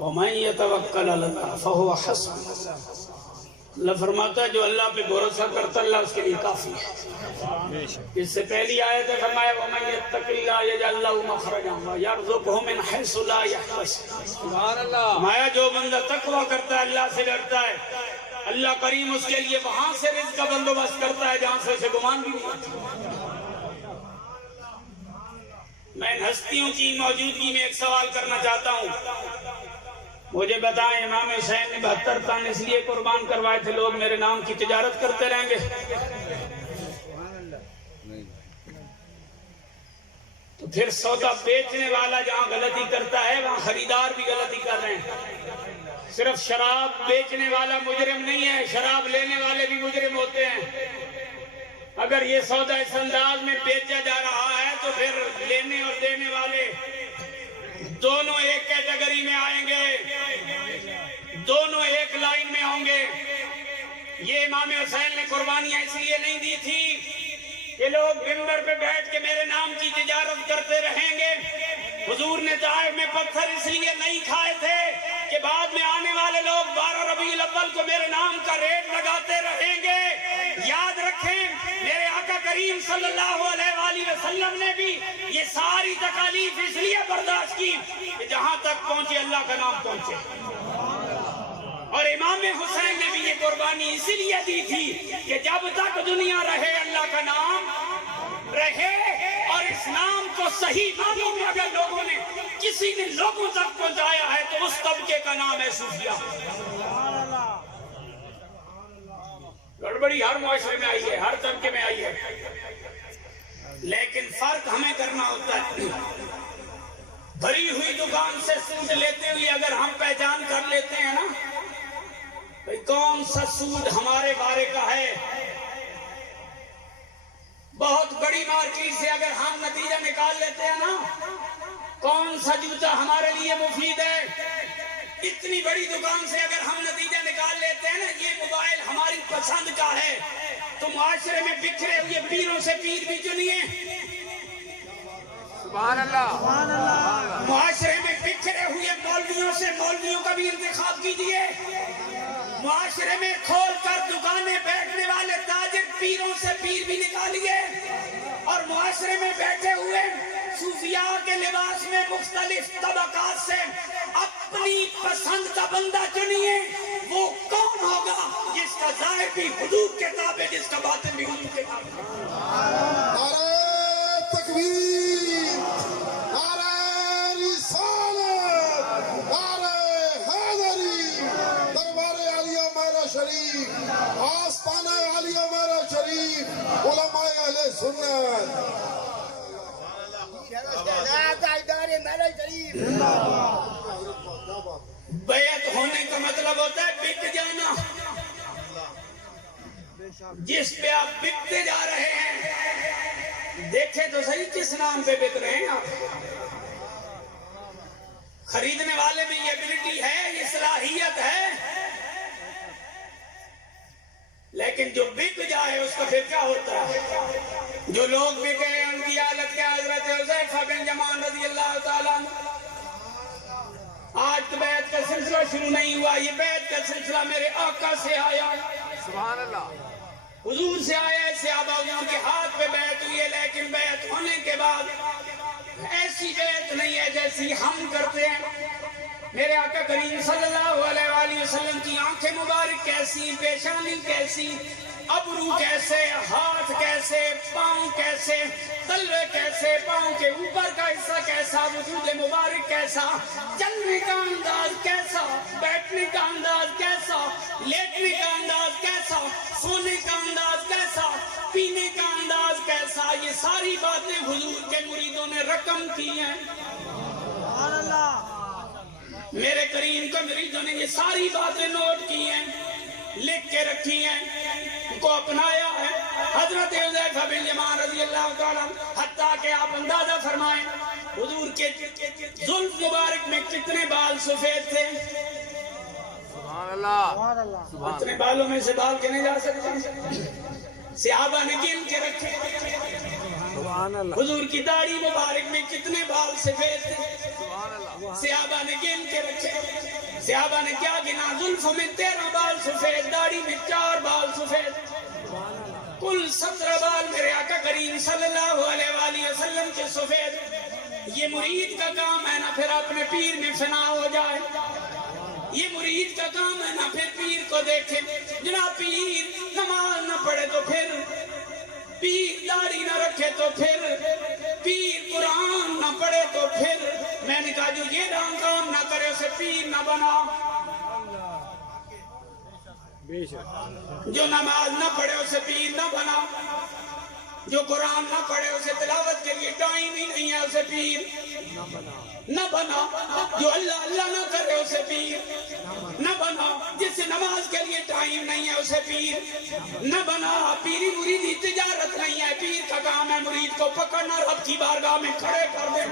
وَمَن يَتَوَكَّلْ عَلَى اللَّهِ فَهُوَ حَسْبُهُ۔ اللہ فرماتا ہے جو اللہ پہ بھروسہ کرتا اللہ اس کے لیے کافی ہے۔ اس سے پہلی آیت ہے فرمایا وَمَن يَتَّقِ اللَّهَ يَجْعَل لَّهُ مَخْرَجًا وَيَرْزُقْهُ مِنْ حَيْثُ لَا يَحْتَسِبُ۔ سبحان اللہ۔ فرمایا جو بندہ تقویٰ کرتا ہے اللہ سے ڈرتا ہے اللہ کریم اس کے لیے وہاں سے رزق کا بندوبست کرتا ہے جہاں سے اسے گمان بھی نہیں آتا۔ میں ان ہستیوں کی موجودگی میں ایک سوال کرنا چاہتا ہوں، مجھے بتائیں امام حسین نے 72 تن اس لیے قربان کروائے تھے لوگ میرے نام کی تجارت کرتے رہیں گے؟ تو پھر سودا بیچنے والا جہاں غلطی کرتا ہے وہاں خریدار بھی غلطی کر رہے ہیں۔ صرف شراب بیچنے والا مجرم نہیں ہے، شراب لینے والے بھی مجرم ہوتے ہیں۔ اگر یہ سودا اس انداز میں بیچا جا رہا ہے تو پھر لینے اور دینے والے دونوں ایک کیٹیگری میں آئیں گے، دونوں ایک لائن میں ہوں گے۔ یہ امام حسین نے قربانیاں اس لیے نہیں دی تھی کہ لوگ منبر پہ بیٹھ کے میرے نام کی تجارت کرتے رہیں گے۔ حضور نے طائف میں پتھر اس لیے نہیں کھائے تھے کہ بعد میں آنے والے لوگ 12 ربیع الاول کو میرے نام کا ریٹ لگاتے رہیں گے۔ یاد رکھیں میرے آقا کریم صلی اللہ علیہ وآلہ وسلم نے بھی یہ ساری تکالیف اس لیے برداشت کی کہ جہاں تک پہنچے اللہ کا نام پہنچے، اور امام حسین نے بھی یہ قربانی اسی لیے دی تھی کہ جب تک دنیا رہے اللہ کا نام رہے، اور اس نام کو صحیح معنوں میں اگر لوگوں نے کسی نے لوگوں تک پہنچایا ہے تو اس طبقے کا نام ہے صوفیہ۔ گڑبڑی ہر معاشرے میں آئی ہے، ہر طبقے میں آئی ہے، لیکن فرق ہمیں کرنا ہوتا ہے۔ بھری ہوئی دکان سے سود لیتے ہوئے اگر ہم پہچان کر لیتے ہیں نا بھئی کون سا سود ہمارے بارے کا ہے، بہت بڑی مارکیٹ سے اگر ہم نتیجہ نکال لیتے ہیں نا کون سا جوتا ہمارے لیے مفید ہے، اتنی بڑی دکان سے اگر ہم نتیجہ نکال لیتے ہیں نا یہ موبائل ہماری پسند کا ہے، تو معاشرے میں بکھرے ہوئے پیروں سے پیر بھی چنیے، سبحان اللہ، معاشرے میں بکھرے ہوئے مولویوں سے مولویوں کا بھی انتخاب کیجئے، معاشرے میں کھول کر دکانیں بیٹھنے والے تاجر پیروں سے پیر بھی نکالیے، اور معاشرے میں بیٹھے ہوئے صوفیاء کے لباس میں مختلف طبقات سے اپنی پسند کا بندہ چنیے۔ وہ کون ہوگا جس کا ظاہر بھی حضور کے تابع، جس کا باطن بھی حضور کے تابع۔ نعرہ تکبیر، نعرہ رسالت، نعرہ حیدری، دربار عالیہ میرا شریف، آستانہ عالیہ میرا شریف، علماء اہل سنت، بیعت ہونے کا مطلب ہوتا ہے بک جانا۔ جس پہ آپ بکتے جا رہے ہیں دیکھیں تو صحیح کس نام پہ بک رہے ہیں آپ۔ خریدنے والے میں یہ ایبلٹی ہے، یہ صلاحیت ہے، لیکن جو بک جائے اس کا پھر کیا ہوتا ہے؟ جو لوگ بکے ہیں ان کی حالت کیا؟ حضرت حذیفہ بن یمان رضی اللہ تعالیٰ عنہ، آج تو بیعت کا سلسلہ شروع نہیں ہوا، یہ بیعت کا سلسلہ میرے آقا سے آیا، سبحان اللہ، حضور سے آیا ہے، صحابہ حضور کے ہاتھ پہ بیعت ہوئی ہے، لیکن بیعت ہونے کے بعد ایسی بیعت نہیں ہے جیسی ہم کرتے ہیں۔ میرے آقا کریم صلی اللہ علیہ وآلہ وسلم کی آنکھیں مبارک کیسی، پیشانی کیسی، ابرو کیسے، ہاتھ کیسے، پاؤں کیسے، تلوے کیسے، پاؤں کے اوپر کا حصہ کیسا، وجود مبارک کیسا، چلنے کا انداز کیسا، بیٹھنے کا انداز کیسا، لیٹنے کا انداز کیسا، سونے کا انداز کیسا، پینے کا انداز کیسا، یہ ساری باتیں حضور کے مریدوں نے رقم کی ہیں۔ سبحان اللہ، میرے کریم کے مریدوں نے یہ ساری باتیں نوٹ کی ہیں، لکھ کے رکھی ہیں، ان کو اپنایا ہے۔ حضرت حذیفہ بن یمان رضی اللہ تعالیٰ حتیٰ کہ آپ اندازہ فرمائیں حضور کے زلف مبارک میں کتنے بال سفید تھے؟ سبحان اللہ، اتنے بالوں میں سے بال گنے جا سکتے؟ صحابہ نے گن کے رکھے۔ حضور کی داڑھی مبارک میں کتنے بال سفید تھے؟ صحابہ نے گن کے رکھے۔ صحابہ نے کیا گنا؟ زلف میں 13 بال سفید، داڑھی میں 4 بال سفید، کل 17 بال میرے آقا کریم صلی اللہ علیہ وآلہ وسلم کے سفید۔ یہ مرید کا کام ہے نا پھر اپنے پیر میں فنا ہو جائے، یہ مرید کا کام ہے نا پھر پیر کو دیکھے۔ جناب پیر نماز نہ پڑھے تو پھر، پیر داڑھی نہ رکھے تو پھر، پیر قرآن نہ پڑھے تو پھر، میں نے کہا جو یہ کام نہ کرے اسے پیر نہ بنا۔ جو نماز نہ پڑھے اسے پیر نہ بنا، جو قرآن نہ پڑھے اسے تلاوت کے لیے ٹائم ہی نہیں ہے اسے پیر نہ بنا، جو اللہ اللہ نہ کرے اسے پیر نہ بنا، جس سے نماز کے لیے ٹائم نہیں ہے اسے پیر نہ بنا۔ پیری مریدی تجارت نہیں ہے، پیر کا کام ہے مرید کو پکڑنا، رب کی بارگاہ میں کھڑے کر دے۔